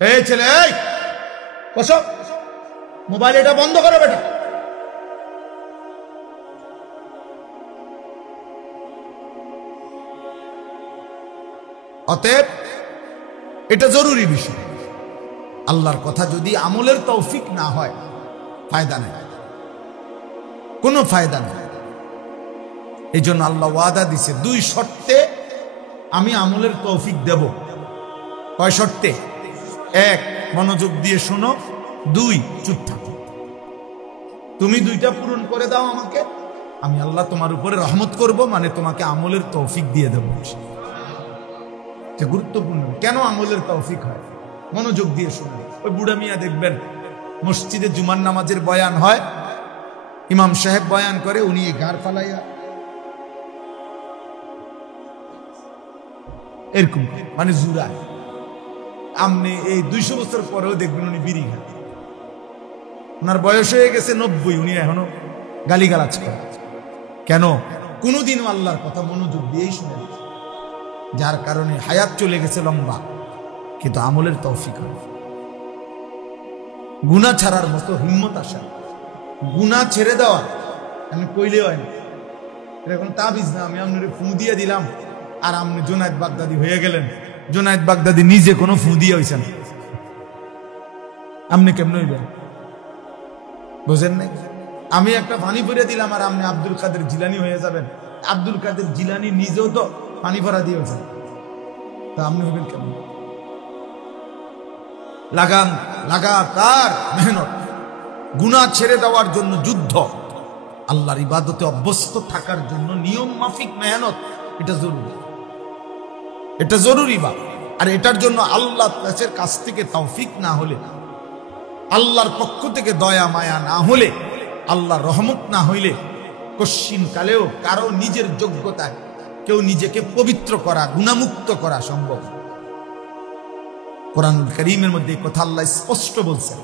এই ছেলে, এই বসো, মোবাইল এটা বন্ধ করো বেটা। অতএব এটা জরুরি বিষয়। আল্লাহর কথা যদি আমলের তৌফিক না হয়, ফায়দা নেই, কোনো ফায়দা নেই। এই জন্য আল্লাহ ওয়াদা দিছে, 2 শর্তে আমি আমলের তৌফিক দেব। কয় শর্তে? 1, মনোযোগ দিয়ে শোনো। 2, চুপ থাকো। তুমি 2টা পূরণ করে দাও আমাকে, আমি আল্লাহ তোমার উপরে রহমত করব, মানে তোমাকে আমলের তৌফিক দিয়ে দেব। যে গুরুত্বপূর্ণ। কেন আমলের তৌফিক হয়? মনোযোগ দিয়ে শুনুন। ওই বুড়া মিয়া দেখবেন মসজিদে জুমার নামাজের বয়ান হয়, ইমাম সাহেব বয়ান করে, উনি গার ফালাইয়া এরকম মানে জুরায়। আপনি এই 200 বছর পরেও দেখবেন উনি বিড়ি খান। ওনার বয়স হয়ে গেছে 90, উনি এখনো গালিগালাজ করে। কেন? কোনোদিনও আল্লাহর কথা মনোযোগ দিয়েই শুনে, যার কারণে হায়াত চলে গেছে লম্বা, কিন্তু আমলের তৌফিক হয়। গুনাহ ছাড়ার মতো হিম্মত আসা, গুনাহ ছেড়ে দেওয়া আমি কইলে হয় না। এটা কোনো তাবিজ না, আমি আপনার ফু দিয়ে দিলাম আর আপনি জোনায়েদ বাগদাদি হয়ে গেলেন। জোনায়েদ বাগদাদি নিজে কোনো ফু দিয়ে হয়েছেন, আপনি কেমন হইবেন? বুঝেন নাই? আমি একটা পানি ভরে দিলাম আর আপনি আব্দুল কাদের জিলানি হয়ে যাবেন। আব্দুল কাদের জিলানি নিজেও তো পানি ভরা দিয়েছেন, তা আপনি হইবেন কেমন? লাগাতার মেহনত, গুনাহ ছেড়ে দেওয়ার জন্য যুদ্ধ, আল্লাহর ইবাদতে অভ্যস্ত থাকার জন্য নিয়ম মাফিক মেহনত, এটা জরুরি। এটা জরুরি বা। আর এটার জন্য আল্লাহর কাছ থেকে তৌফিক না হলে, আল্লাহর পক্ষ থেকে দয়া মায়া না হলে, আল্লাহর রহমত না হইলে কশিন কালেও কারো নিজের যোগ্যতায় কেউ নিজেকে পবিত্র করা, গুনাহমুক্ত করা সম্ভব। কোরআনুল কারীমের মধ্যে এই কথা আল্লাহ স্পষ্ট বলছেন।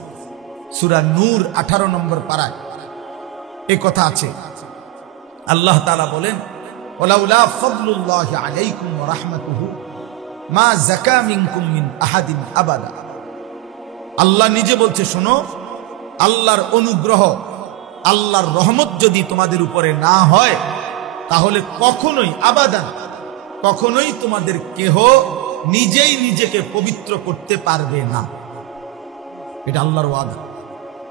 সূরা নূর 18 নম্বর পারায় এই কথা আছে। আল্লাহ তাআলা বলেন, ওয়ালাউলা ফাদলুল্লাহি আলাইকুম ওয়া রাহমাতুহু মা যাকা মিনকুম মিন আহাদিন আবাদা। আল্লাহ নিজে বলছে, শোনো, আল্লাহর অনুগ্রহ, আল্লাহর রহমত যদি তোমাদের উপরে না হয়, তাহলে কখনোই আবাদান, কখনোই তোমাদের কেহ নিজেই নিজেকে পবিত্র করতে পারবে না। এটা আল্লাহর ওয়াদা।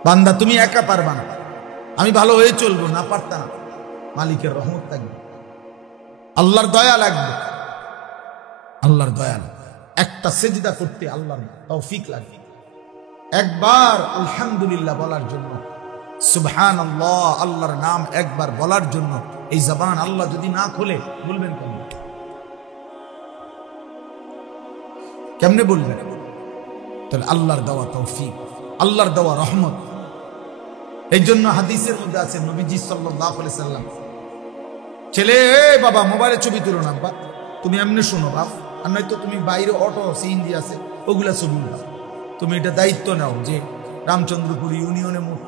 বান্দা তুমি একা পারবা না, আমি ভালো হয়ে চলবো না, পারতা না। মালিকের রহমত থাকবে, আল্লাহর দয়া লাগবে, আল্লাহর দয়া লাগবে। একটা সেজদা করতে আল্লাহর তৌফিক লাগবে, একবার আলহামদুলিল্লাহ বলার জন্য, সুবহানাল্লাহ আল্লাহর নাম একবার বলার জন্য এই জবান আল্লাহ যদি না খোলে, বলবেন কেমনে বলবেন? তাহলে আল্লাহর দেওয়া তৌফিক, আল্লাহর দেওয়া রহমত। এই জন্য হাদিসের মধ্যে আছে, নবীজি সাল্লাল্লাহু আলাইহি সাল্লাম, ছেলে বাবা মোবাইলে ছবি তুলো না, বা তুমি এমনি শোনো বাপ, আর নয়তো তুমি বাইরে অটো সিএনজি আছে ওগুলা ছবি উঠাও। তুমি এটা দায়িত্ব নাও যে রামচন্দ্রপুর ইউনিয়নে মোট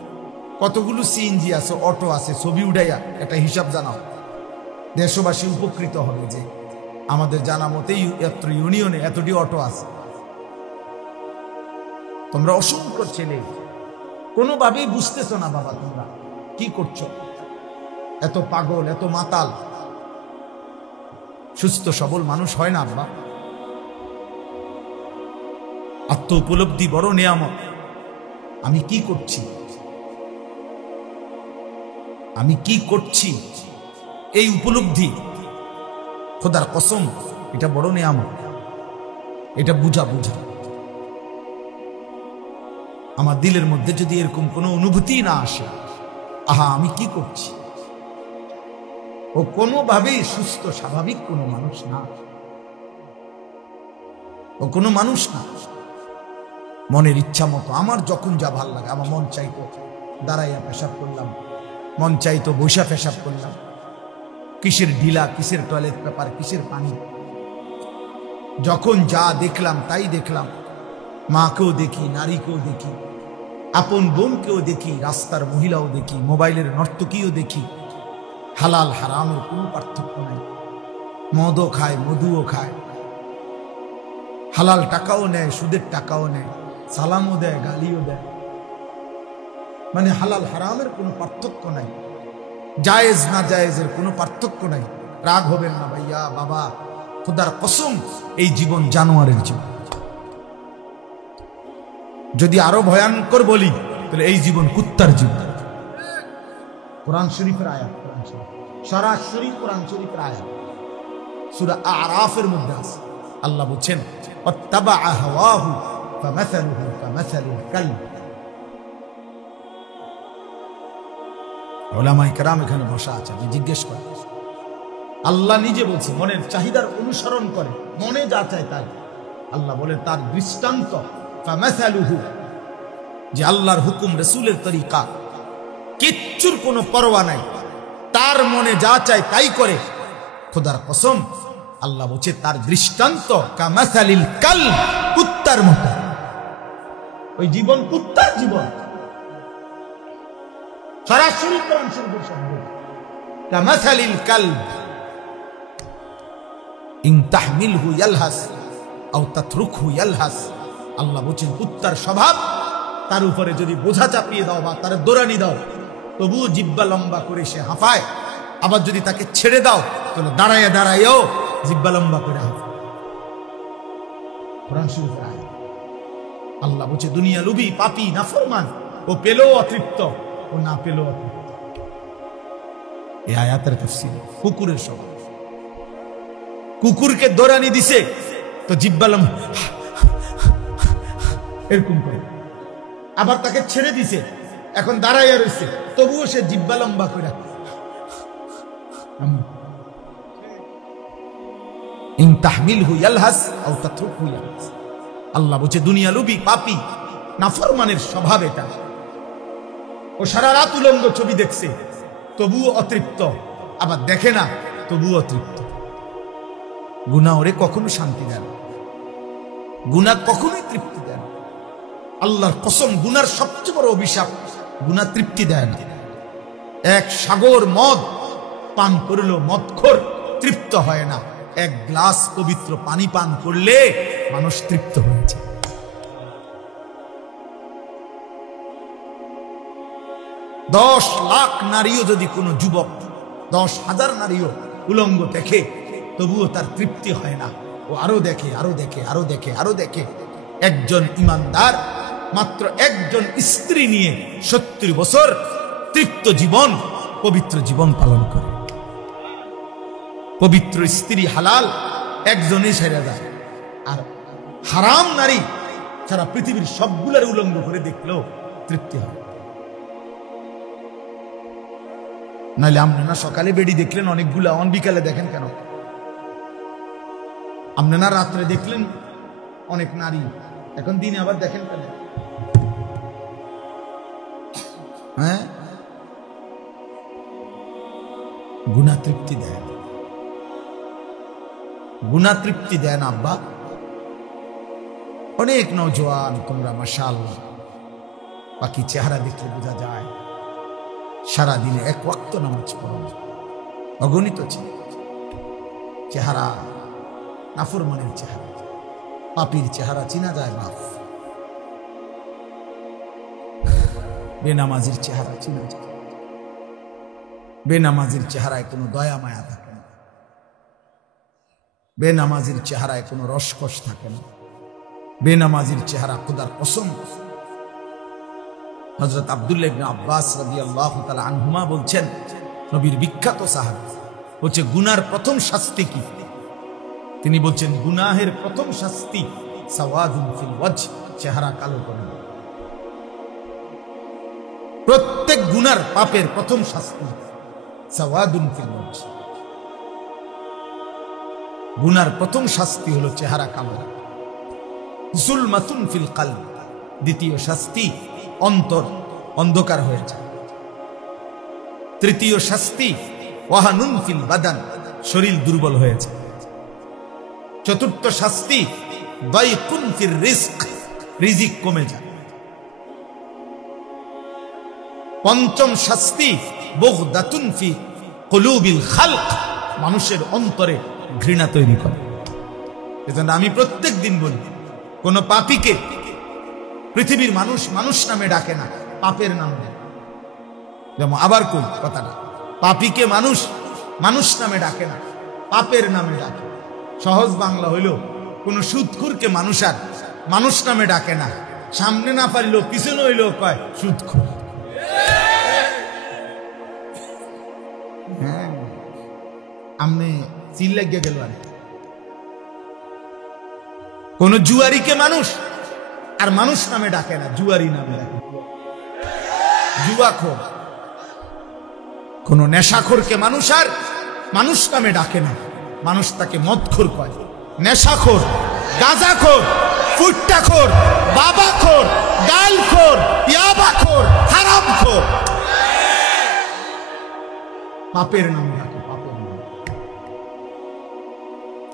কতগুলো সিএনজি আছে, অটো আছে, ছবি উঠাইয়া একটা হিসাব জানাও। দেশবাসী উপকৃত হবে যে আমাদের জানা মতে এত ইউনিয়নে এতটি অটো আছে। তোমরা অসংখ্য ছেলে কোনোভাবেই বুঝতেছো না বাবা, তোমরা কি করছো, এত পাগল, এত মাতাল। সুস্থ সবল মানুষ হয় না বাবা। আত্ম উপলব্ধি বড় নিয়ামত। আমি কি করছি, আমি কি করছি, এই উপলব্ধি, খোদার কসম, এটা বড় নিয়ামত। এটা বুঝা। আমার দিলের মধ্যে যদি এরকম কোনো অনুভূতি না আসে, আহা আমি কি করছি, ও কোনোভাবেই সুস্থ স্বাভাবিক কোনো মানুষ না, ও কোনো মানুষ না। মনের ইচ্ছা মতো আমার যখন যা ভাল লাগে, আমার মন চাইতো দাঁড়াইয়া পেশাব করলাম, মন চাইতো বৈশা পেশাব করলাম, কিসের ঢিলা, কিসের টয়লেট পেপার, কিসের পানি, যখন যা দেখলাম তাই দেখলাম। মাকেও দেখি, নারীকেও দেখি, আপন বোনকেও দেখি, রাস্তার মহিলাও দেখি, মোবাইলের নর্তকীও দেখি। হালাল হারামের কোনো পার্থক্য নাই। মদও খায়, মধুও খায়, হালাল টাকাও নেয়, সুদের টাকাও নেয়, সালামও দেয়, গালিও দেয়। মানে হালাল হারামের কোনো পার্থক্য নাই, জায়েজ না জায়েজের কোনো পার্থক্য নাই। রাগ হবেন না ভাইয়া, বাবা, খোদার কসম এই জীবন জানোয়ারের জীবন। যদি আরো ভয়ঙ্কর বলি তাহলে এই জীবন কুত্তার জীবন। কোরআন শরীফের আয়াত, কোরআন শরীফ সরাসরি কোরআন শরীফের আয়াত, সূরা আরাফের মধ্যে আছে। আল্লাহ বলছেন ওয়াত্তাবা হাওয়াহু ফামাসালুহু কামাসালিল কালব। উলামায়ে কেরাম এখানে বসা আছে, আমি জিজ্ঞেস করি, আল্লাহ নিজে বলছে মনের চাহিদার অনুসরণ করে, মনে যা চায় তাই। আল্লাহ বলে তার দৃষ্টান্ত ফামাসালুহু, যে আল্লাহর হুকুম রাসূলের তরিকা, কিচ্ছুর কোনো পরোয়া নাই, তার মনে যা চায় তাই করে। খোদার কসম আল্লাহ বলছে তার দৃষ্টান্ত কামাসালিল কালব, কুত্তার মতো। ওই জীবন কুত্তার জীবন। সরাসরি কোরআন শরীফের শব্দ কামাসালিল কালব ইন তাহমিলহু ইয়ালহাস আও তাতরুকহু ইয়ালহাস। আল্লাহ বলছেন কুত্তার স্বভাব, তার উপরে যদি বোঝা চাপিয়ে দাও বা তার দৌড়ানি দাও তবুও জিব্বা লম্বা করে সে হাঁফায়। আবার যদি তাকে ছেড়ে দাও তাহলে দাঁড়াইয়া দাঁড়াইও জিব্বা লম্বা করে হাঁফায়। কোরআন শরীফের আয়াত। আল্লাহ বলছে দুনিয়া লুবি, পাপী, নাফরমান, ও পেলেও অতৃপ্ত, ও না পেলেও অতৃপ্ত। এই আয়াতের তাফসীর কুকুরের স্বভাব। কুকুরকে দৌড়ানি দিছে তো জিব্বা লম্বা এরকম করে, আবার তাকে ছেড়ে দিছে, এখন দাঁড়াইয়া রয়েছে, তবুও সে জিব্বা লম্বা করে। ইন তাহমিলহু ইয়ালহাস আও তাতরুকহু ইয়ালহাস। আল্লাহ বলছে দুনিয়া লুবি, পাপী, নাফরমানের স্বভাব এটা। ও সারা রাত উলঙ্গ ছবি দেখছে তবুও অতৃপ্ত, আবার দেখে না তবুও অতৃপ্ত। গুনাহ ওরে কখনো শান্তি দেয় না, গুনাহ কখনোই তৃপ্তি দেয় না। আল্লাহর কসম, গুনার সবচেয়ে বড় অভিশাপ, গুনাহ তৃপ্তি দেয় না। এক সাগর মদ পান করলেও মদখোর তৃপ্ত হয় না, এক গ্লাস পবিত্র পানি পান করলে মানুষ তৃপ্ত হয়েছে। 10 লাখ নারীও যদি কোনো যুবক, 10,000 নারীও উলঙ্গ দেখে তবুও তার তৃপ্তি হয় না, ও আরো দেখে, আরো দেখে, আরো দেখে, আরো দেখে। একজন ইমানদার মাত্র একজন স্ত্রী নিয়ে 70 বছর তৃপ্ত জীবন, পবিত্র জীবন পালন করে। পবিত্র স্ত্রী হালাল একজনই ছেড়ে যায়, আর হারাম নারী সারা পৃথিবীর সবগুলার উলঙ্গ করে দেখলেও তৃপ্তি হয়। নাহলে আপনারা সকালে বেড়ি দেখলেন অনেকগুলা, অন বিকালে দেখেন কেন? আপনারা রাত্রে দেখলেন অনেক নারী, এখন দিনে আবার দেখেন কেন? হ্যাঁ, গুনাহ তৃপ্তি দেয় না, গুনাহ তৃপ্তি দেয় না আব্বা। অনেক নওজোয়ান তোমরা মাশাআল্লাহ, বাকি চেহারা দেখলে বোঝা যায় সারাদিনে এক ওয়াক্ত নামাজ পড়ো, অগণিত চেহারা, নাফরমানের চেহারা, পাপীর চেহারা চিনা যায় বাপ, বেনামাজির চেহারা চিনা যায়। বেনামাজির চেহারায় কোনো দয়া মায়া থাকে না, বেনামাজির চেহারায় কোনো রসকস থাকে না, বেনামাজির চেহারা খোদার কসম। হযরত আব্দুল্লাহ ইবনে আব্বাস রাদিয়াল্লাহু তাআলা আনহুমা বলছেন, নবীর বিখ্যাত সাহাবী, বলছে গুনার প্রথম শাস্তি কি? তিনি বলছেন গুনাহের প্রথম শাস্তি সাওয়াদুন ফিল ওয়াজহ, চেহারা কালো করে। প্রত্যেক গুনার পাপের প্রথম শাস্তি সাওয়াদুন ফিল ওয়াজহ, গুনার প্রথম শাস্তি হলো চেহারা কালো। যুলমাতুন ফিল কলব, দ্বিতীয় শাস্তি অন্তর অন্ধকার হয়ে যায়। তৃতীয় শাস্তি ওয়াহানুন ফিল বাদান, শরীর দুর্বল হয়ে যায়। চতুর্থ শাস্তি দাইকুন ফির রিজক, রিজিক কমে যায়। পঞ্চম শাস্তি বুগদাতুন ফি কুলুবিল খালক, মানুষের অন্তরে ঘৃণা তৈরি করে। এজন্য আমি প্রত্যেক দিন বলি, কোন পাপীকে পৃথিবীর মানুষ মানুষ নামে ডাকে না, পাপের নাম দেয়। যেমন আবার কই কথাটা, পাপীকে মানুষ মানুষ নামে ডাকে না, পাপের নামে ডাকে। সহজ বাংলা হইল, কোন সুদখোরকে মানুষ আর মানুষ নামে ডাকে না, সামনে না পারিল পিছনে হইল কয় সুদখোর। হ্যাঁ, আমনে চিল লাগিয়ে গেল। আর কোন জুয়ারিকে মানুষ আর মানুষ নামে ডাকে না, জুয়ারি নামে ডাকে। জুয়াখোর, কোন নেশাখোরকে মানুষ আর মানুষ নামে ডাকে না, মানুষ তাকে মদখোর কয়। নেশাখোর, গাঁজাখোর, ফুট্টাখোর, বাবাখোর, গালখোর, ইয়াবাখোর, হারামখোর, পাপের নামে ডাকে, পাপের নামে।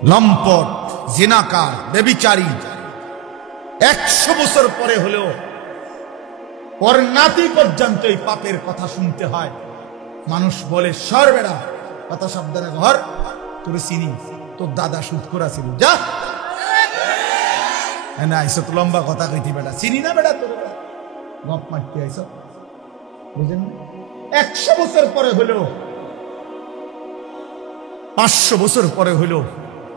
লম্পট, জিনাকার, ব্যভিচারী 100 বছর পরে হলেও ওর নাতি পর্যন্ত এই পাপের কথা শুনতে হয়। মানুষ বলে সর বেড়া, কথা সাবধানে ঘর, তোর চিনি, তোর দাদা সুদখোর ছিল, যা না আইসো তো লম্বা কথা কইতি বেটা, চিনি না বেটা, তোর গপ মারতে আইসো, বুঝেন? 100 বছর পরে হলেও, 500 বছর পরে হলেও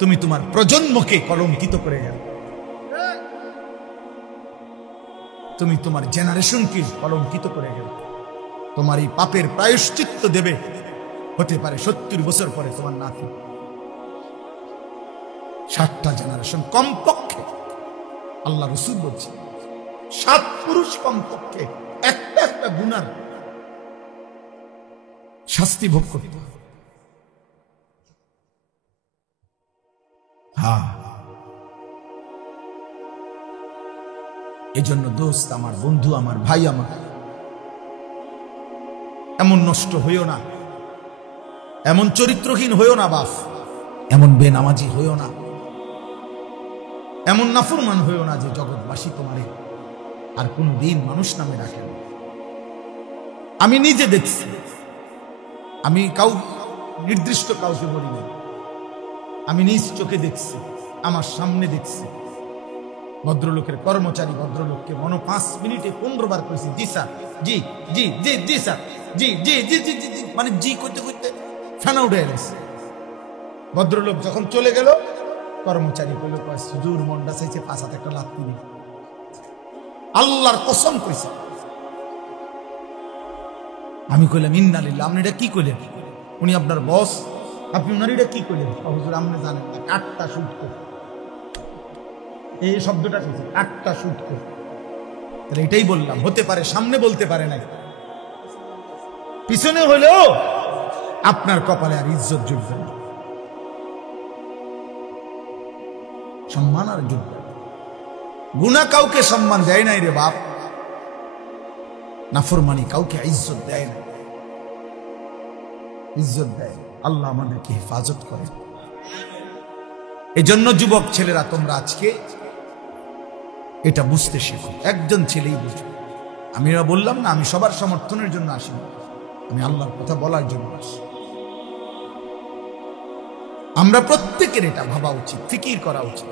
তুমি তোমার প্রজন্মকে কলঙ্কিত করে গেল, তুমি তোমার জেনারেশনকে কলঙ্কিত করে গেল। তোমার এই পাপের প্রায়শ্চিত্ত দেবে হতে পারে 70 বছর পরে তোমার নাতি। 60টা জেনারেশন কমপক্ষে, আল্লাহ রাসূল বলছে 7 পুরুষ কমপক্ষে একটা একটা গুনার শাস্তি ভোগ করতে হবে। হ্যাঁ, এজন্য দোস্ত আমার, বন্ধু আমার, ভাই আমার, এমন নষ্ট হইও না, এমন চরিত্রহীন হইও না বাপ, এমন বেনামাজি হইও না, এমন নাফরমান হইও না যে জগৎবাসী তোমারে আর কোনদিন মানুষ নামে ডাকে না। আমি নিজে দেখছি, আমি নির্দিষ্ট কাউকে বলি না, আমি নিজ চোখে দেখছি, আমার সামনে দেখছি। ভদ্রলোকের কর্মচারী ভদ্রলোককে 5 মিনিটে 15 বার কইছি, জি স্যার, জি জি জি জি স্যার, জি জি জি জি জি, মানে জি করতে করতে ফেনা উঠে গেছে। ভদ্রলোক যখন চলে গেল, কর্মচারী কইল, হুজুর মনটা চাইছে 5 হাতে একটা লাথি দিই। আল্লাহর কসম কইছে। আমি কইলাম ইন্নালিল্লাহ, আপনি এটা কি কইলেন? উনি আপনার বস, আপনি ওনার এটা কি কইলেন? হুজুর আপনি জানেন না, 8টা শুট করে, এই শব্দটা কইছে, 8টা শুট করে। তাহলে এটাই বললাম, হতে পারে সামনে বলতে পারে নাই, পিছনে হলেও আপনার কপালে আর ইজ্জত জুটবে না, সম্মান আর জুটবে না। গুনাহ কাউকে সম্মান দেয় নাই রে বাপ, নাফরমানি কাউকে ইজ্জত দেয় না, ইজ্জত দেয়। আল্লাহ আমাদেরকে হেফাজত করে। এই জন্য যুবক ছেলেরা, তোমরা আজকে এটা বুঝতে শেখো। একজন ছেলেই বুঝো। আমি বললাম না, আমি সবার সমর্থনের জন্য আসি না, আমি আল্লাহর কথা বলার জন্য আসি। আমরা প্রত্যেকের এটা ভাবা উচিত, ফিকির করা উচিত।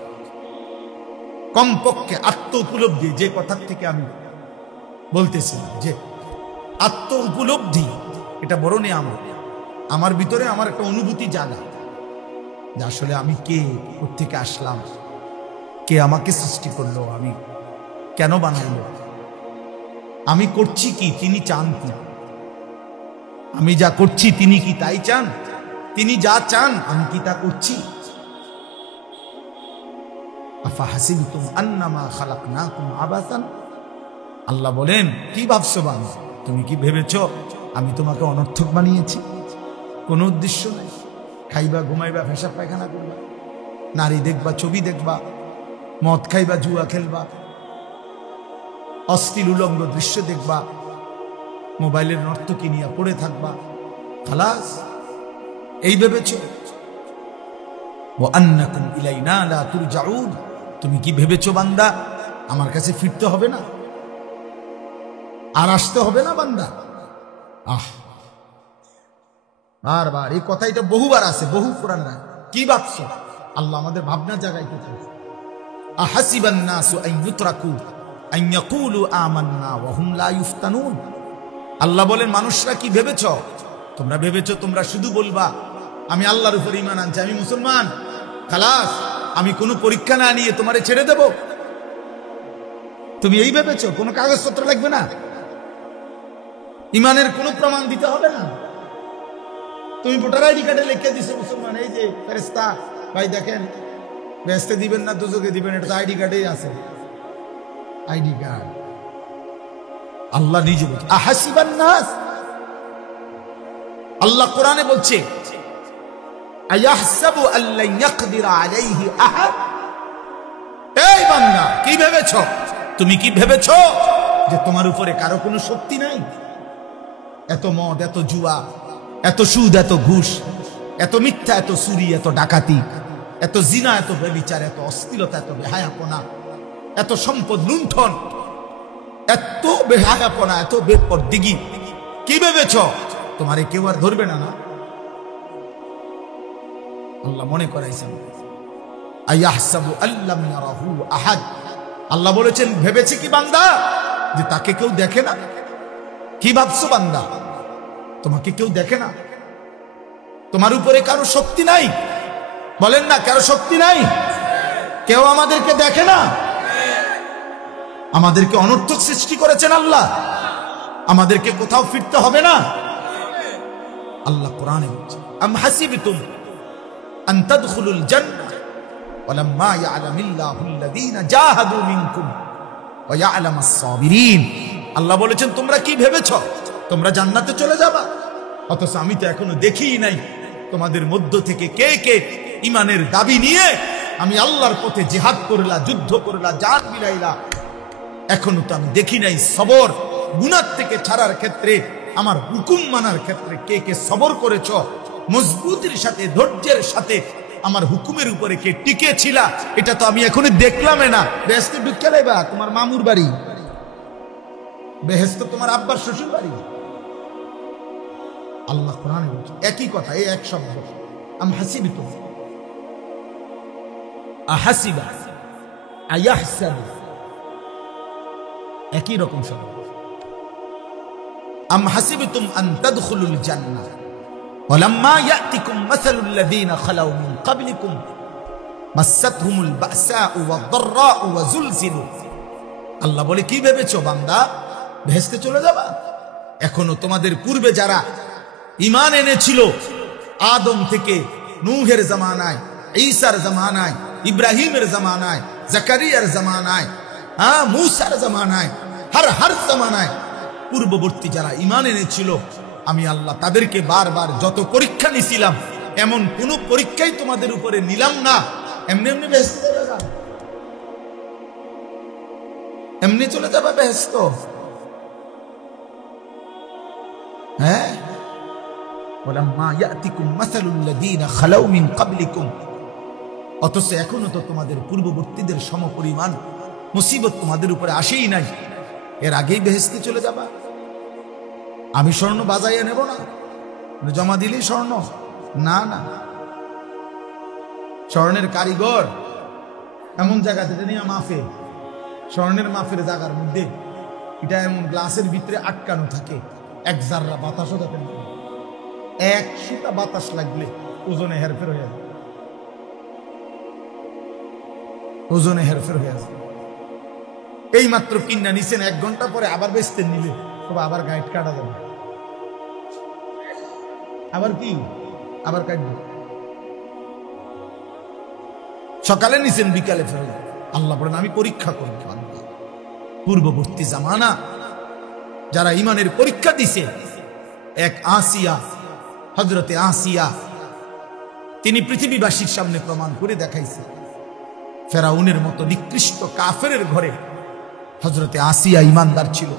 কমপক্ষে আত্ম উপলব্ধি, যে কথার থেকে আমি বলতেছিলাম, যে আত্ম উপলব্ধি, এটা বড় নিয়ামত। আমার ভিতরে আমার একটা অনুভূতি জাগা যে আসলে আমি কে, কোত্থেকে আসলাম, কে আমাকে সৃষ্টি করলো, আমি কেন বানাইলো, আমি করছি কি, তিনি চান কি, আমি যা করছি তিনি কি তাই চান, তিনি যা চান আমি কি তা করছি। আফাহাসিবতুম আন্নামা খালাকনাকুম আবাসান, আল্লাহ বলেন, কি ভাবছো বান্দা, তুমি কি ভেবেছো আমি তোমাকে অনর্থক বানিয়েছি? কোনো উদ্দেশ্য নাই। খাইবা, ঘুমাইবা, পেশাব পায়খানা করবা, নারী দেখবা, ছবি দেখবা, মদ খাইবা, জুয়া খেলবা, অশ্লীল উলঙ্গ দৃশ্য দেখবা, মোবাইলের নর্তকী নিয়ে পড়ে থাকবা, খালাস, এই ভেবেছো? ওয়া আন্নাকুম ইলাইনা লা তুরজাউন, তুমি কি ভেবেছো বান্দা আমার কাছে ফিরতে হবে না, আর আসতে হবে না বান্দা? বারবার এই কথাটা বহুবার আছে, বহু কোরআন। কি ভাবছো? আল্লাহ আমাদের ভাবনা জাগাইতে চায়। আহাসিবান নাসু আন ইউতরাকু আন ইয়াকুলু আমান্না ওয়া হুম লা ইফতানুন। আল্লাহ বলেন, মানুষরা কি ভেবেছ? তোমরা ভেবেছ তোমরা শুধু বলবা আমি আল্লাহর উপর ঈমান আনছি, আমি মুসলমান, খালাস, আমি কোনো পরীক্ষা না নিয়ে তোমারে ছেড়ে দেব? তুমি এই ভেবেছ? কোনো কাগজপত্র লাগবে না, ঈমানের কোনো প্রমাণ দিতে হবে না। তুমি ভোটার আইডি কার্ডে লিখে দিছো মুসলমান, এই যে ফেরেশতা ভাই দেখেন, বেহেশতে দিবেন না দোজখে দিবেন, এটা তো আইডি কার্ডেই আছে। আইডি কার্ড আল্লাহ নিজে বলছে, আহাসিবান নাস, আল্লাহ কোরআনে বলছে, আয়াহসাবু আল্লা ইয়াকদিরা আলাইহি আহাদ। এই বান্দা, কি ভেবেছ? তুমি কি ভেবেছ যে তোমার উপরে কারো কোনো শক্তি নাই? এত মদ, এত জুয়া, এত সুদ, এত ঘুষ, এত মিথ্যা, এত চুরি, এত ডাকাতি, এত জিনা, এত ব্যভিচার, এত অশ্লীলতা, এত বেহায়াপনা, এত সম্পদ লুণ্ঠন, এত বেহায়াপনা, এত বেপরদিগি, কি ভেবেছ তোমারে কেউ আর ধরবে না? না, আল্লাহ মনে করাইছেন, আয়াহসাবু আল্লাম ইয়ারাহু আহাদ। আল্লাহ বলেছেন, ভেবেছে কি বান্দা যে তাকে কেউ দেখে না? কি ভাবছো বান্দা, তোমাকে কেউ দেখে না? তোমার উপরে কারো শক্তি নাই? বলেন না, কারো শক্তি নাই? কেউ আমাদেরকে দেখে না? আমাদেরকে অনর্থক সৃষ্টি করেছেন আল্লাহ, আমাদেরকে কোথাও ফিরতে হবে না। আল্লাহ কোরআনে বলছে, আম হাসিবতুম আন তাদখুলুল জান্নাহ ওয়ালাম্মা ইয়ালামিল্লাহুল্লাযীনা জাহাদু মিনকুম ওয়া ইয়ালামাস সাবিরিন। আল্লাহ বলেছেন, তোমরা কি ভেবেছ তোমরা জান্নাতে চলে যাবা? অথচ আমি তো এখনো দেখিই নাই তোমাদের মধ্য থেকে কে কে ঈমানের দাবি নিয়ে আমি আল্লাহর পথে জিহাদ করলা, যুদ্ধ করলা, জান বিলাইলা। এখনো তো আমি দেখি নাই সবর, গুনাহ থেকে ছাড়ার ক্ষেত্রে, আমার হুকুম মানার ক্ষেত্রে কে কে সবর করেছ, মজবুতির সাথে, ধৈর্যের সাথে আমার হুকুমের উপরে কে টিকে ছিলা, এটা তো আমি এখনো দেখলামে না। বেহেশতে ঢুকে লাইবা, তোমার মামুর বাড়ি, বেহেশত তোমার আব্বার শ্বশুর বাড়ি। আল্লাহ কোরআনে বলছে একই কথা, এই এক শব্দ, আম হাসিবতুম, আহাসিবা, আয়াহসাবু, একই রকম শব্দ। আম হাসিবতুম আন তাদখুলুল জান্নাহ ওয়ালাম্মা ইয়াতিকুম মাসালুল লাযীনা খালাউ মিন ক্বাবলিকুম মাসাতহুমুল বাসাউ ওয়াদ-দাররাউ ওয়া যুলজিলু। আল্লাহ বলে, কি ভেবেছো বান্দা, বেহেশতে চলে যাবা? এখনো তোমাদের পূর্বে যারা ঈমান এনেছিল, আদম থেকে নূহের জামানায়, ঈসার জামানায়, ইব্রাহিমের জামানায়, জাকারিয়ার জামানায়, মূসার জামানায়, হর জামানায় পূর্ববর্তী যারা ঈমান এনেছিল, আমি আল্লাহ তাদেরকে বারবার যত পরীক্ষা নিছিলাম, এমন কোন পরীক্ষাই তোমাদের উপরে নিলাম না। এমনি এমনি বেহেশতে চলে যাবা, এমনি চলে যাবা বেহেশত। হ্যাঁ, ওয়ালাম্মা ইয়াতিকুম মাসালুল লাযীনা খালাউ মিন ক্বাবলিকুম, অথচ এখনো তো তোমাদের পূর্ববর্তীদের সমপরিমাণ মুসিবত তোমাদের উপরে আসেই নাই, এর আগেই বেহেশতে চলে যাবা। আমি স্বর্ণ বাজাইয়া নেব না, জমা দিলেই স্বর্ণ, না না, স্বর্ণের কারিগর এমন জায়গা যেটা নিয়ে মাফে, স্বর্ণের মাফের জায়গার মধ্যে এটা এমন গ্লাসের ভিতরে আটকানো থাকে, এক জাররা বাতাসও যাতে না, এক সুতা বাতাস লাগলে ওজনে হেরফের হয়ে যাবে, ওজনে হেরফের হয়ে যাবে। এই মাত্র কিনা নিছেন, 1 ঘন্টা পরে আবার বেচতে নিলে তবে আবার গাইড কাটা যাবে, আবার কি, আবার কাটবে। সকালে নিছেন, বিকালে ফেরত। আল্লাহ বলেন, আমি পরীক্ষা করব। পূর্ববর্তী জামানা যারা ঈমানের পরীক্ষা দিছে, এক আসিয়া, হযরতে আসিয়া, তিনি পৃথিবীবাসীর সামনে প্রমাণ করে দেখাইছে, ফেরাউনের মতো নিকৃষ্ট কাফেরের ঘরে হযরতে আসিয়া ঈমানদার ছিল।